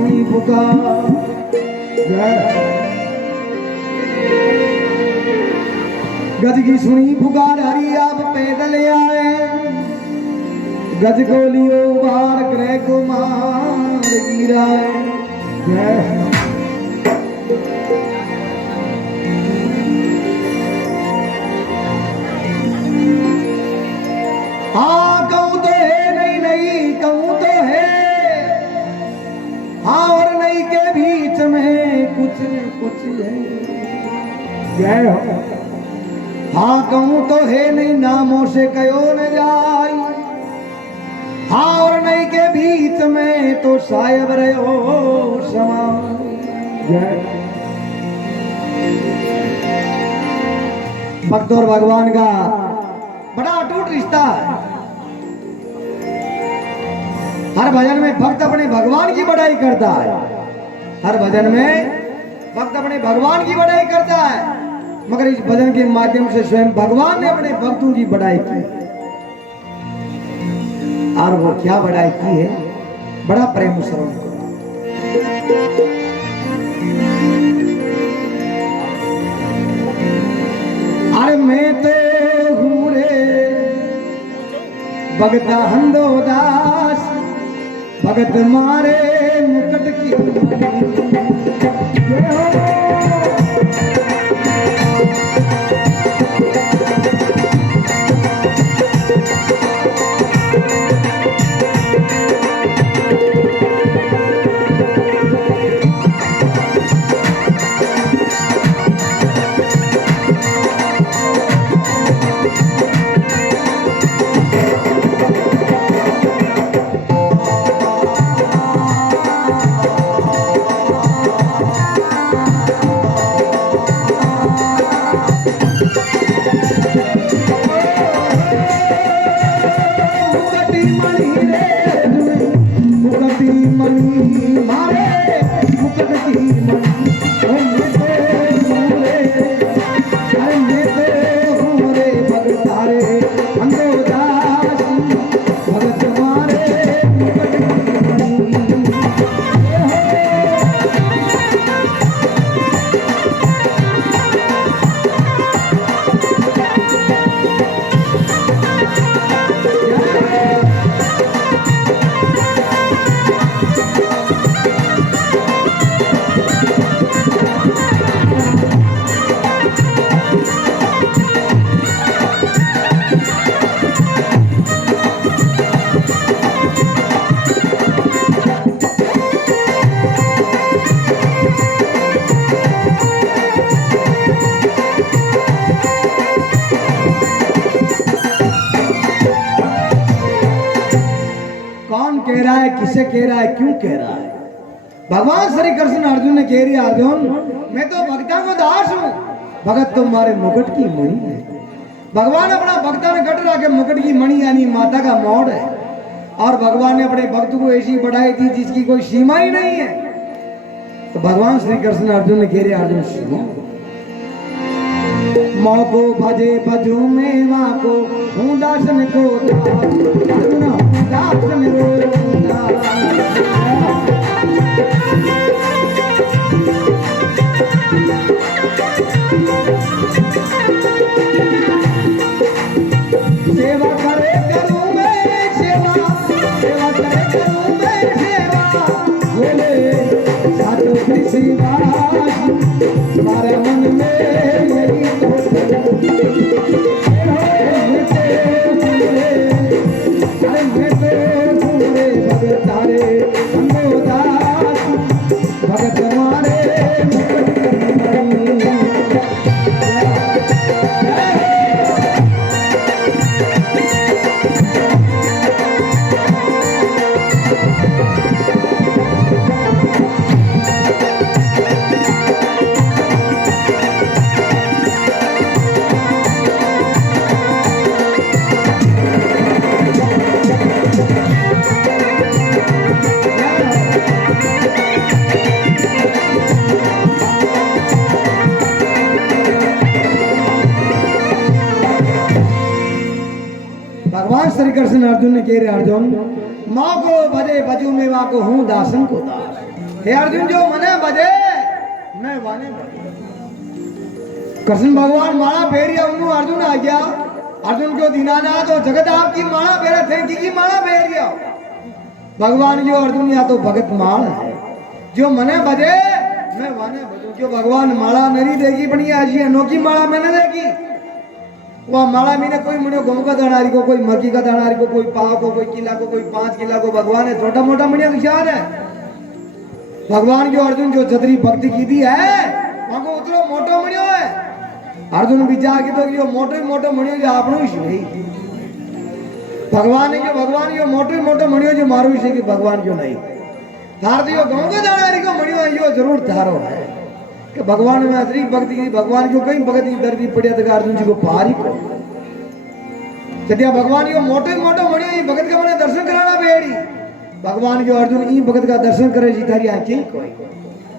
सुनी पुकार। गज की सुनी पुकार, हरि आप पैदल आए। गज को लियो बार ग्रह को मार गिराए। हाँ कहूँ तो है, नहीं नहीं कहूँ तो है। हाँ और नहीं के बीच में कुछ कुछ है। जय हो। हाँ कहूँ तो है, नहीं नामों से कहो न जाए। हाँ और नहीं के बीच में तो सायब रहो समा। भक्त और भगवान का बड़ा अटूट रिश्ता है। हर भजन में भक्त अपने भगवान की बड़ाई करता है। हर भजन में भक्त अपने भगवान की बड़ाई करता है, मगर इस भजन के माध्यम से स्वयं भगवान ने अपने भक्तों की बड़ाई की। और वो क्या बड़ाई की है, बड़ा प्रेम श्रवण करो। अरे मैं तो हूँ रे भगता हंदो दास, भगत मारे मुकुट की। कह रहा है, किसे कह रहा है, क्यों कह रहा है? भगवान श्री कृष्ण अर्जुन ने कह रही, अर्जुन मैं तो भक्तों को दास हूँ, भगत तुम्हारे मुकुट की मणि है। भगवान अपना भक्तों ने कट रहा के मुकुट की मणि यानी माता का मोड़ है। और भगवान ने अपने भक्त को ऐसी बढ़ाई थी जिसकी कोई सीमा ही नहीं है। तो भगवान श्री कृष्ण अर्जुन ने कह रहे, अर्जुन सुनो, मौको भजे भजू में माँ को हूँ दासन को दासन सेवा करे करूँ मैं सेवा, सेवा करे करूँ मैं सेवा, बोले साधु सेवा तुम्हारे मन में यही तो भगत मारे श्री कृष्ण अर्जुन ने कह रहे, अर्जुन माँ को भजे भजू में माँ को हूँ दासन को दास। हे अर्जुन जो मने बजे मैं वाने बजे कृष्ण भगवान माला फेरिया उन्होंने अर्जुन आ गया अर्जुन को दीनानाथ तो जगत आपकी माला फेरे थे की माला फेरिया भगवान जो अर्जुन या तो भगत माल है जो मने बजे मैं वाने बजू जो भगवान माला नहीं देगी पण ये ऐसी अनोखी माला मैंने देगी वो माला मैंने कोई मुनियो गम का दानारी को कोई मक्की का दानारी को कोई पाव को कोई किला को कोई 5 किला को भगवान है छोटा मोटा मुनिया विचार है भगवान जो अर्जुन जो छतरी भक्ति की दी है वहां को उतरो मोटो मुनियो है अर्जुन विचार की तो यो मोटो मुनियो जो आपनो ही नहीं भगवान जो मोटो मुनियो जो मारू ही कि भगवान जो नहीं थार तो यो गम का दानारी को मुनियो यो जरूर थारो है कि भगवान में असली भक्ति की भगवान जो कहीं भगत की दर्दी पड़िया तो अर्जुन जी को पार ही को सत्या भगवान यो मोटो मणियो ये भगत का मने दर्शन कराना बेड़ी भगवान जो अर्जुन ई भगत का दर्शन करे जी थारी आंखें कोई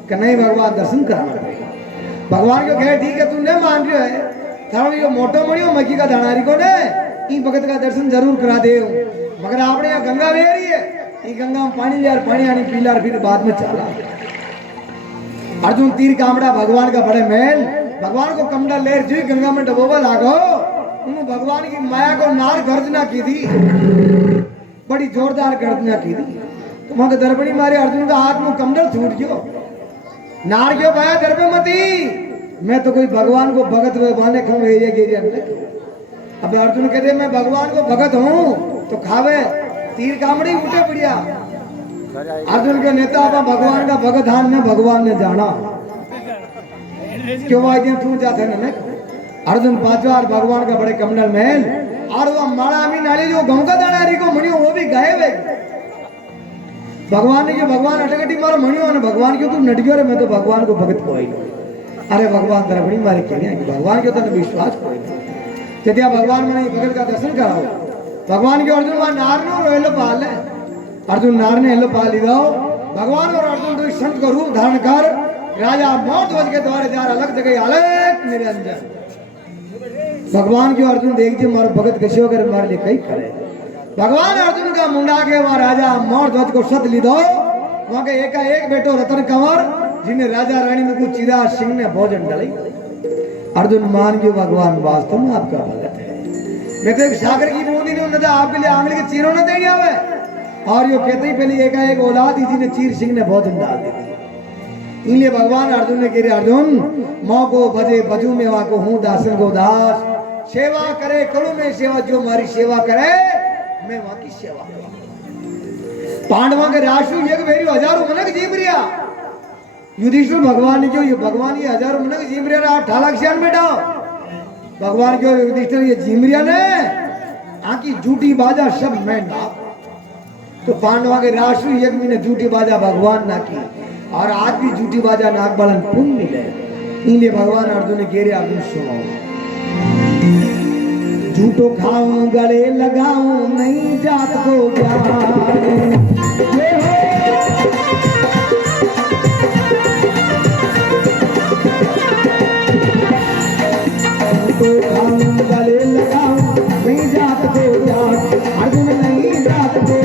कि नहीं भगवान दर्शन कराना पड़ेगा भगवान को कहे ठीक है तू नहीं मान रहे है थारो यो मोटो मणियो मक्की का दानारी को ने ई भगत का दर्शन जरूर करा दे मगर आपने यहाँ गंगा बह रही है ई गंगा में पानी यार पानी आनी पीला फिर बाद में चला अर्जुन तीर कामड़ा भगवान का बड़े महल भगवान को कमड़ा लेर जी गंगा में डबोबा लागो उन्होंने भगवान की माया को नार गर्जना की थी बड़ी जोरदार गर्जना की थी तो वहां दर्पणी मारे अर्जुन का हाथ में कमंडल छूट गयो नार क्यों पाया दर्पमती मैं तो कोई भगवान को भगत बाने खाऊं अब अर्जुन कहते मैं भगवान को भगत हूं तो खावे तीर कामड़ी उठे बढ़िया अर्जुन के नेता आप भगवान का भगत हान ने भगवान ने जाना क्यों आज तू जाते ना अर्जुन पांचवार भगवान का बड़े कमंडल महल और वो माला अमी नाली जो गांव का दानारी को मणियो वो भी गायब है भगवान ने जो भगवान अटकटी मारो मणियो ने भगवान क्यों तू नट गयो रे मैं तो भगवान को भगत कोई अरे भगवान दरबड़ी मारे के भगवान के तने विश्वास कोई तेतिया भगवान मने भगत का दर्शन कराओ भगवान के अर्जुन वहां नार नो रोएलो पाल है अर्जुन नार ने हेलो पा ली भगवान और अर्जुन तो संत को रूप धारण कर राजा मोर ध्वज के द्वारे जा अलग जगह अलग निरंजन भगवान के अर्जुन देख जी मारो भगत कश्यो कर मार ले कई करे भगवान अर्जुन का मुंडा के वहां राजा मोर ध्वज को सत ली दो वहां के एक बेटो रतन कंवर जिन्हें राजा रानी में कुछ चिरा सिंह ने भोजन डाली अर्जुन मान के भगवान वास्तव में आपका भगत है मैं तो एक सागर की बूंदी ने उन्हें आपके लिए आंगली के चीरों ने देनी आवे और यो कहते ही पहले एक औलाद ही जिन्हें चीर सिंह ने भोजन डाल दी इसलिए भगवान अर्जुन ने कह अर्जुन मौ को बजे बजू में वहां को हूं दासन को दास सेवा करे करूं मैं सेवा जो मारी सेवा करे मैं वहां की सेवा करूं पांडवों के राशु एक भेरी हजारों मनक जीवरिया युधिष्ठिर भगवान क्यों ये भगवान ये हजारों मनक जीवरिया 8 लाख सियान बेटा भगवान क्यों युधिष्ठिर ये जीवरिया ने आकी झूठी बाजा सब मैं ना तो पांडवा के राशु एक महीने झूठी बाजा भगवान ना की और आज भी झूठी बाजा नाग बालन पुण्य मिले इसलिए भगवान अर्जुन ने घेरे अर्जुन सुनो झूठो खाऊं गले लगाऊं नहीं जात को ज्ञान झूठो खाऊं गले लगाऊं नहीं जात को ज्ञान अर्जुन नहीं जात को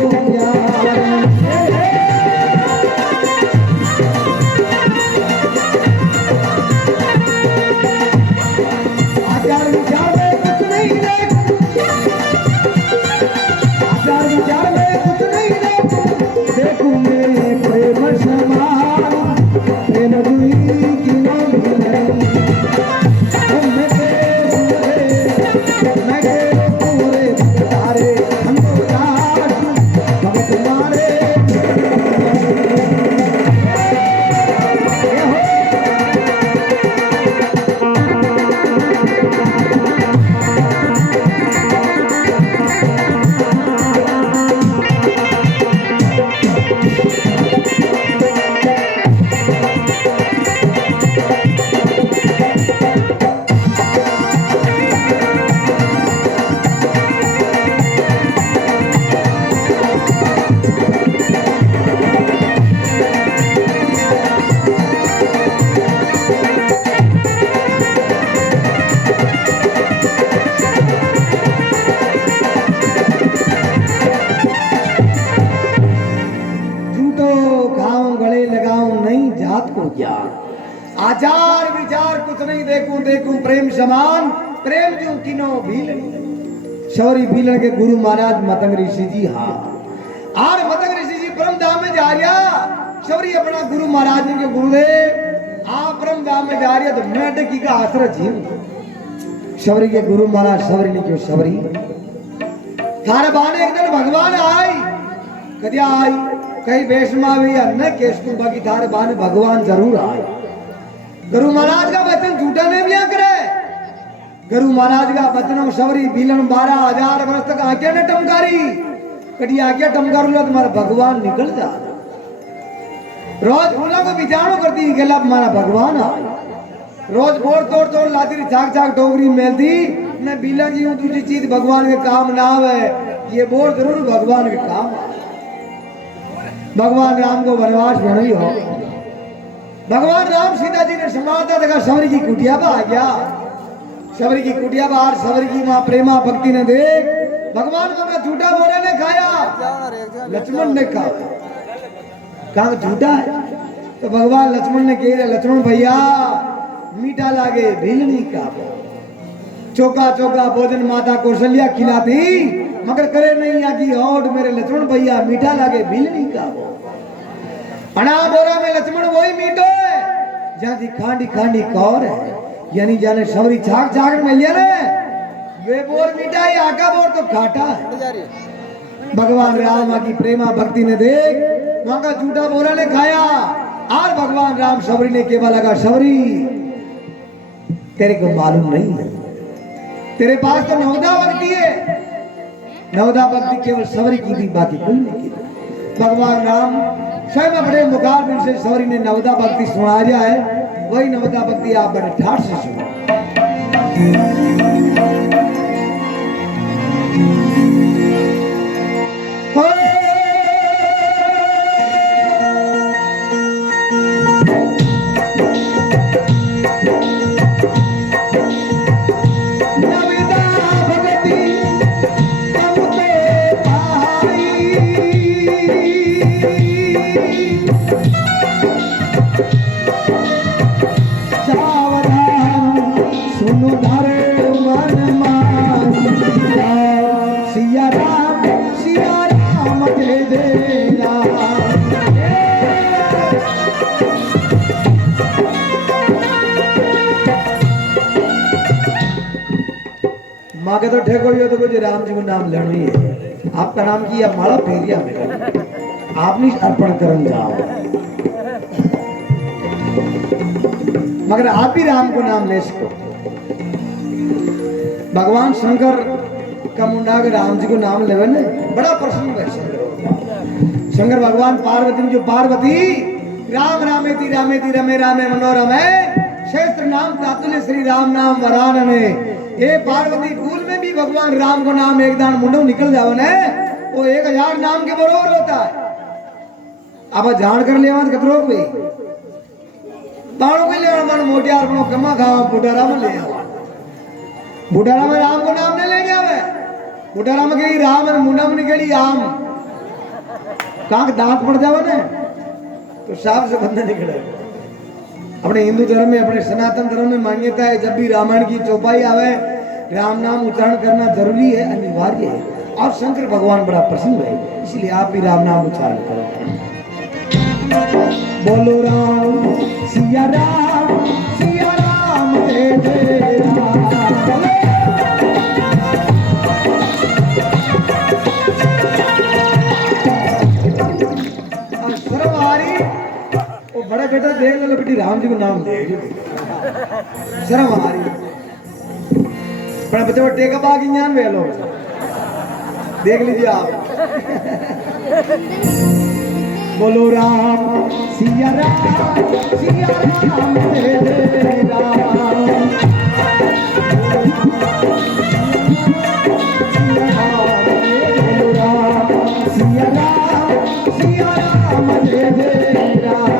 जगन्नाथ को ज्ञान। आचार विचार कुछ नहीं देखूं देखूं प्रेम समान, प्रेम जो किनो भीलनी। शौरी भीलन के गुरु महाराज मतंग ऋषि जी हाँ और मतंग ऋषि जी परम धाम में जा रहा। शौरी अपना गुरु महाराज जी के गुरुदेव आप परम धाम में जा रही तो मैं डकी का आश्रय जीव। शबरी के गुरु महाराज शबरी ने क्यों शबरी थारे बाने एक दिन भगवान आई कदिया आई कई वैष्णव भी न केश बाकी थारे बाने भगवान जरूर आए। गुरु महाराज का वचन झूठा नहीं भी करे। गुरु महाराज का वचन शबरी भीलन 12,000 वर्ष तक आज्ञा ने टमकारी कटी आज्ञा टमकार लो तुम्हारा भगवान निकल जा। रोज फूलों को बिचारो करती गेला हमारा भगवान आए। रोज बोर तोड़ तोड़ लाती झाक झाक डोगरी मेलती मैं बीला जी हूँ दूसरी चीज भगवान के काम ना आवे ये बोर जरूर भगवान के काम। भगवान राम को वनवास में नहीं हो। भगवान राम सीता जी ने संभालता देखा शबरी की कुटिया पर आ गया। शबरी की कुटिया बाहर शबरी की माँ प्रेमा भक्ति ने देख भगवान का झूठा बोले ने खाया लक्ष्मण ने खा कहा झूठा है तो भगवान लक्ष्मण ने कह लक्ष्मण भैया मीठा लागे भीलनी का चौका चौका भोजन माता कौशल्या खिलाती मगर करे नहीं आगी और मेरे लक्ष्मण भैया मीठा लागे भीलनी का अना बोरा में लक्ष्मण वही मीठो है जहाँ जी खांडी खांडी कौर है यानी जाने शबरी झाक झाक में लिया रे वे बोर मीठा है आका बोर तो खाटा है। भगवान राम की प्रेमा भक्ति ने देख वहां का झूठा बोरा ने खाया और भगवान राम शबरी ने केवल लगा शबरी तेरे को मालूम नहीं है तेरे पास तो नवदा भक्ति है। नवदा भक्ति केवल शबरी की थी बाकी कोई नहीं की। भगवान राम स्वयं अपने मुखारबिंद से शबरी ने नवदा भक्ति सुना जाए वही नवदा भक्ति आप बड़े ठाठ से सुनो। मांगे तो ठेको ही हो तो कुछ राम जी को नाम लेना ही है। आपका नाम की या माला फेरिया मेरा आप नहीं अर्पण करन जाओ मगर आप ही राम को नाम ले सको। भगवान शंकर का मुंडा के राम जी को नाम लेवे ने बड़ा प्रसन्न है शंकर। शंकर भगवान पार्वती जो पार्वती राम रामेति रामेति रमे रामे मनोरमे क्षेत्र नाम तातुल्य श्री राम नाम वरान में ये पार्वती फूल में भी भगवान राम को नाम एक दान मुंडो निकल जाओ ने वो 1000 नाम के बरोबर होता है। अब जान कर ले मत कतरो कोई बाणों के लिए मन मोटियार बनो कमा खाओ बुढ़ारा में ले आओ। बुढ़ारा में राम को नाम नहीं लेके आवे। बुढ़ारा में कही राम और मुंडा में निकली आम कांक दांत पड़ जाओ ने तो साफ से बंदा निकले। अपने हिंदू धर्म में अपने सनातन धर्म में मान्यता है जब भी रामायण की चौपाई आवे राम नाम उच्चारण करना जरूरी है अनिवार्य है और शंकर भगवान बड़ा प्रसन्न है इसलिए आप भी राम नाम उच्चारण करो। बोलो राम सिया राम जय जय राम। बड़ा बेटा देख लो बेटी राम जी को नाम दे शर्म हमारी बड़ा बच्चा टेका बागी ज्ञान वे लो देख लीजिए आप। बोलो राम सिया राम जय जय राम। बोलो राम सिया राम जय जय राम।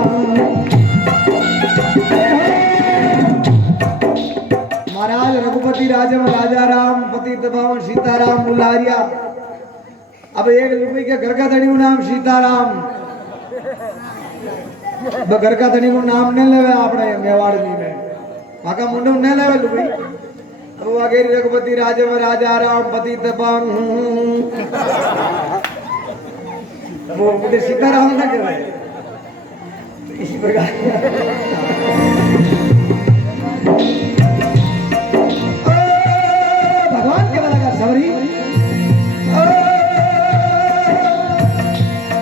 महाराज रघुपति राजम राजा राम पति दबावन सीताराम बुलारिया। अब एक रुपये के घर का धनी नाम सीताराम घर का धनी को नाम नहीं लेवे आपने मेवाड़ में माका मुंडो नहीं लेवे लुबई तो आगे रघुपति राजे में राजा राम पति तपंग वो मुझे सीताराम ना कर रहे इसी प्रकार भगवान के वाला का सवरी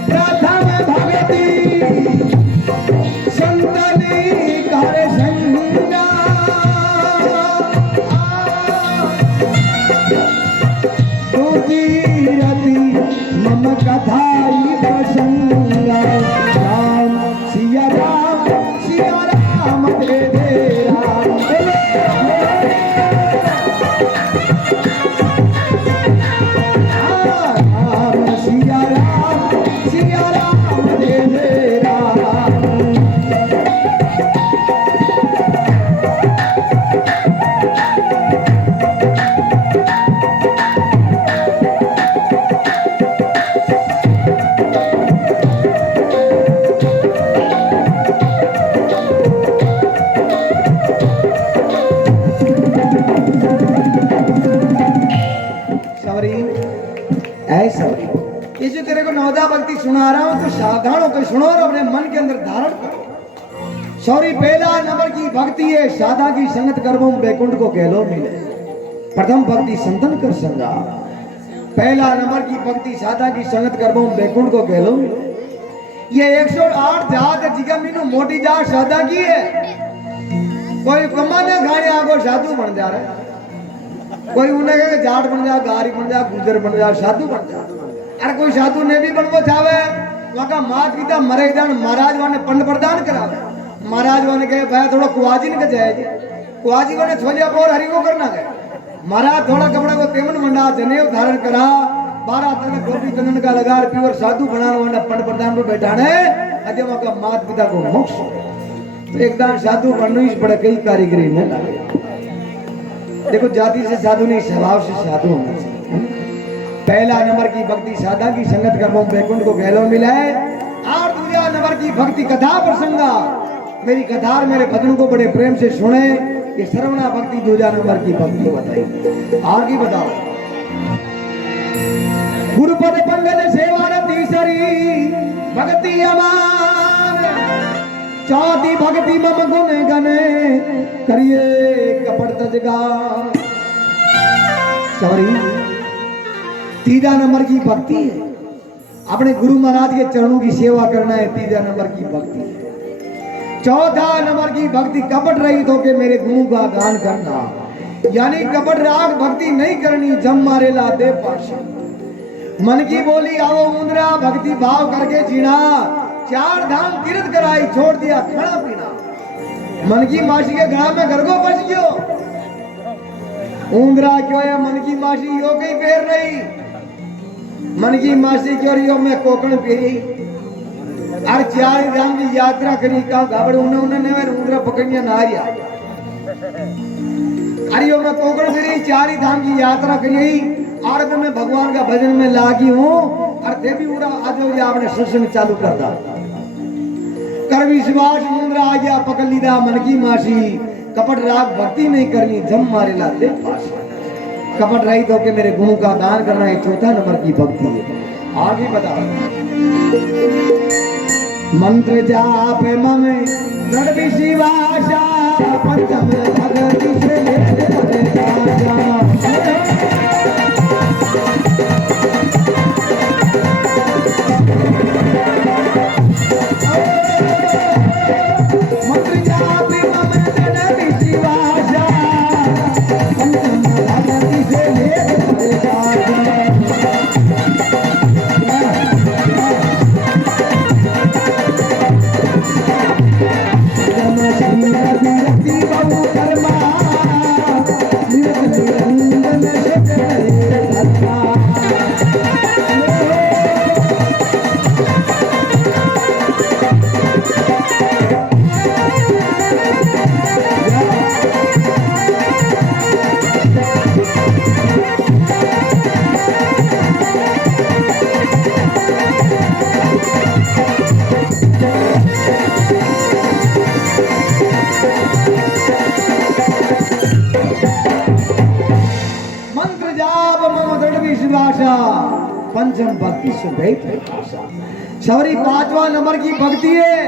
प्रथम भगति संतनी कर संगा दूजी रति मम कथाई प्रसंगा राम सिया राम दे राम सिया राम दे राम ये जो तेरे को नवदा भक्ति सुना रहा हूं तो सावधान होकर सुनो और अपने मन के अंदर धारण करो। सॉरी पहला नंबर की भक्ति है साधा की संगत करबो बैकुंठ को कहलो मिले। प्रथम भक्ति संतन कर संगा। पहला नंबर की भक्ति साधा की संगत करबो बैकुंठ को कहलो ये 108 जात जिगा मीनू मोटी जात साधा की है। कोई कमाने खाने आगो साधु बन जा रहा है कोई उन्हें कहे जाट बन जा गारी बन जा गुजर बन जा साधु बन जा अरे कोई साधु ने भी बनवो चावे वहां का मात पिता मरे जान महाराज वाने पंड प्रदान करावे महाराज वाने कहे भाई थोड़ा कुआजी ने जाए कुआजी वाने छोलिया और हरि को करना है महाराज थोड़ा कपड़ा को तेमन मंडा जनेऊ धारण करा 12 तने गोपी कंगन का लगा प्योर साधु बनाने वाला पंड प्रदान पे बैठाने अजय वहां का मात पिता को मोक्ष तो एकदम साधु बनने ही बड़े कई कारीगरी में लगे। देखो जाति से साधु नहीं स्वभाव से साधु होना चाहिए। पहला नंबर की भक्ति साधा की संगत कर्मों बैकुंठ को गहलो मिला है और दूसरा नंबर की भक्ति कथा प्रसंगा मेरी कथा और मेरे भजन को बड़े प्रेम से सुने ये श्रवणा भक्ति दूसरा नंबर की भक्ति बताई आगे बताओ। गुरुपद पंगज सेवा तीसरी भक्ति अमान चौथी भक्ति मम गुण गने करिए कपट तजगा। सॉरी तीसरा नंबर की भक्ति है अपने गुरु महाराज के चरणों की सेवा करना है तीसरा नंबर की भक्ति है। चौथा नंबर की भक्ति कपट रहित होके मेरे गुरु का गान करना यानी कपट राग भक्ति नहीं करनी जम मारे ला दे पाशा मन की बोली आओ मुद्रा भक्ति भाव करके जीना 4 धाम तीर्थ कराई छोड़ दिया खाना पीना मन की मासी के गला में घर को बच गयो ऊंदरा क्यों है मन की मासी यो कहीं पैर नहीं मन की मासी क्यों रियो मैं कोकण पेरी अरे 4 धाम की यात्रा करी का गाबड़ उन्होंने ऊंदरा पकड़िया ना आया अरे यो मैं कोकण पेरी 4 धाम की यात्रा करी और मैं भगवान का भजन में लागी हूँ और ते भी पूरा आज आपने सत्संग चालू कर दा कर विश्वास मुंद्रा आ गया पकड़ लीदा मन की मासी कपट राग भक्ति नहीं करनी जम मारे ला दे पास कपट रहित होके मेरे गुणों का दान करना है चौथा नंबर की भक्ति है। आगे बताओ मंत्र जाप मम दृढ़ विश्वास पंचम भक्ति से जम भक्ति सुभेद सवरी 5वां नंबर की भक्ति है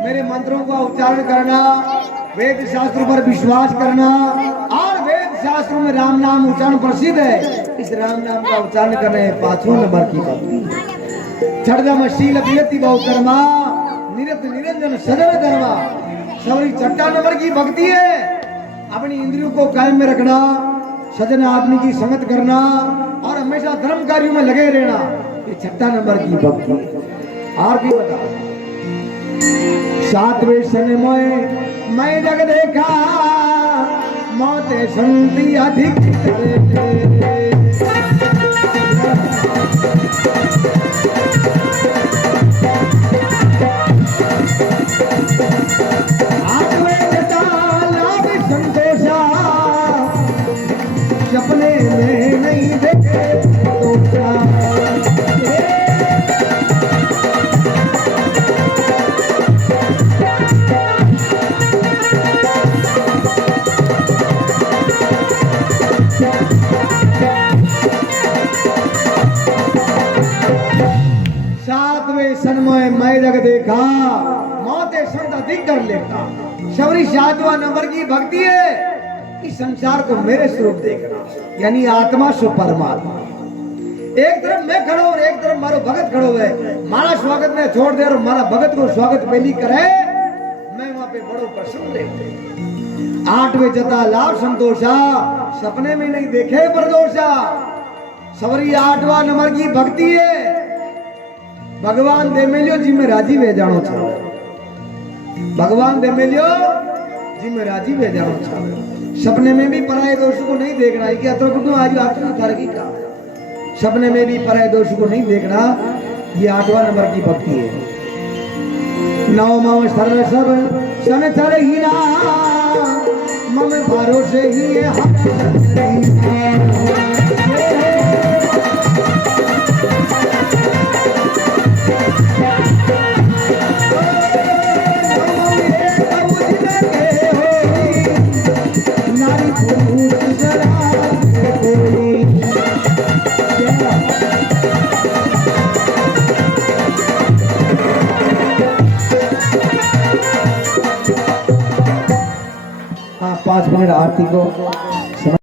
मेरे मंत्रों का उच्चारण करना, वेद शास्त्रों पर विश्वास करना और वेद शास्त्रों में राम नाम उच्चारण प्रसिद्ध है। इस राम नाम का उच्चारण करने 5वां नंबर की भक्ति। छठदम शील वियति बहुकर्मा निरत निरंजन सदन धर्मा सवरी 6 नंबर की भक्ति है अपनी इंद्रियों को कायम में रखना, सजन आदमी की संगत करना और हमेशा धर्म कार्यों में लगे रहना। ये 6 नंबर की भक्ति। और भी बता 7वें सन में मैं जग देखा मौते संति अधिक सपने में नहीं देखे तो क्या सातवें सन में मैं जग देखा मौते संत अधिक कर लेता। सवरी 7वां नंबर की भक्ति है इस संसार को मेरे स्वरूप देखना, यानी आत्मा सो परमात्मा। एक तरफ मैं खड़ो और एक तरफ मारो भगत खड़ो है, मारा स्वागत में छोड़ दे और मारा भगत को स्वागत पहली करे, मैं वहां पे बड़ो प्रसन्न रहते। 8वें जता लाभ संतोषा सपने में नहीं देखे परदोषा। सवरी 8वां नंबर की भक्ति है भगवान दे मिलियो जी में राजी वे जानो छावे, भगवान दे मिलियो जी में राजी वे जानो छावे। सपने में भी पराये दोष को नहीं देखना है कि अतरकुटु आज आत्मा कर की का सपने में भी पराये दोष को नहीं देखना। ये 8वां नंबर की भक्ति है। 9वां सर्व सब सन चढ़ ही ना मम भरोसे ही हाँ 5 मिनट आरती को